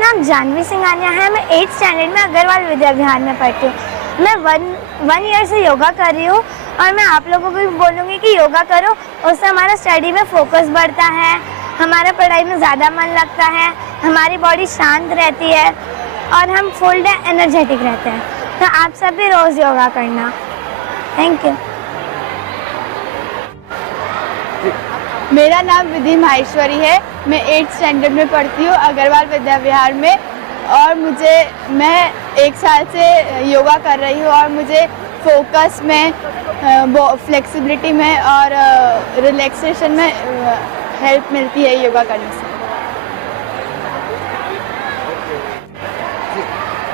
नाम जानवी सिंघानिया है। मैं 8th स्टैंडर्ड में अग्रवाल विद्या विहार में पढ़ती हूँ। मैं वन ईयर से योगा कर रही हूँ और मैं आप लोगों को भी बोलूँगी कि योगा करो, उससे हमारा स्टडी में फोकस बढ़ता है, हमारा पढ़ाई में ज़्यादा मन लगता है, हमारी बॉडी शांत रहती है और हम फुल डे एनर्जेटिक रहते हैं। तो आप सब भी रोज़ योगा करना। Thank you. मेरा नाम विधि माहेश्वरी है। मैं 8th स्टैंडर्ड में पढ़ती हूँ अग्रवाल विद्या विहार में और मैं 1 साल से योगा कर रही हूँ और मुझे फोकस में, फ्लेक्सिबिलिटी में और रिलैक्सेशन में हेल्प मिलती है योगा करने से।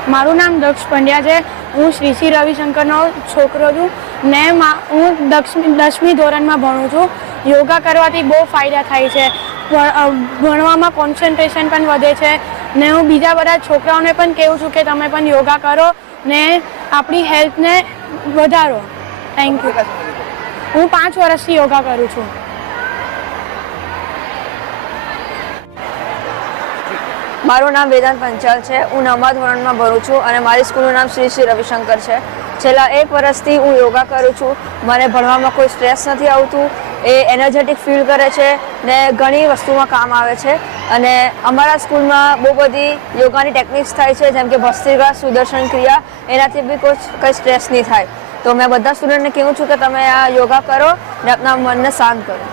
મારું નામ દક્ષ પંડ્યા છે। હું શ્રી શ્રી રવિશંકરનો છોકરો છું ને હું 10મી ધોરણમાં ભણું છું। યોગા કરવાથી બહુ ફાયદા થાય છે। ભણવામાં કોન્સન્ટ્રેશન પણ વધે છે ને હું બીજા બધા છોકરાઓને પણ કહું છું કે તમે પણ યોગા કરો ને આપણી હેલ્થને વધારો। Thank you. હું 5 વર્ષથી યોગા કરું છું। મારું નામ વેદાંત પંચાલ છે। હું 9મા ધોરણમાં ભણું છું અને મારી સ્કૂલનું નામ શ્રી શ્રી રવિશંકર છે। છેલ્લા 1 વર્ષથી હું યોગા કરું છું। મને ભણવામાં કોઈ સ્ટ્રેસ નથી આવતું, એ એનર્જેટિક ફીલ કરે છે ને ઘણી વસ્તુમાં કામ આવે છે। અને અમારા સ્કૂલમાં બહુ બધી યોગાની ટેકનિક્સ થાય છે, જેમ કે ભસ્ત્રિકા, સુદર્શન ક્રિયા, એનાથી બી કંઈ સ્ટ્રેસ નહીં થાય। તો મેં બધા સ્ટુડન્ટને કહું છું કે તમે આ યોગા કરો ને આપણા મનને શાંત કરો।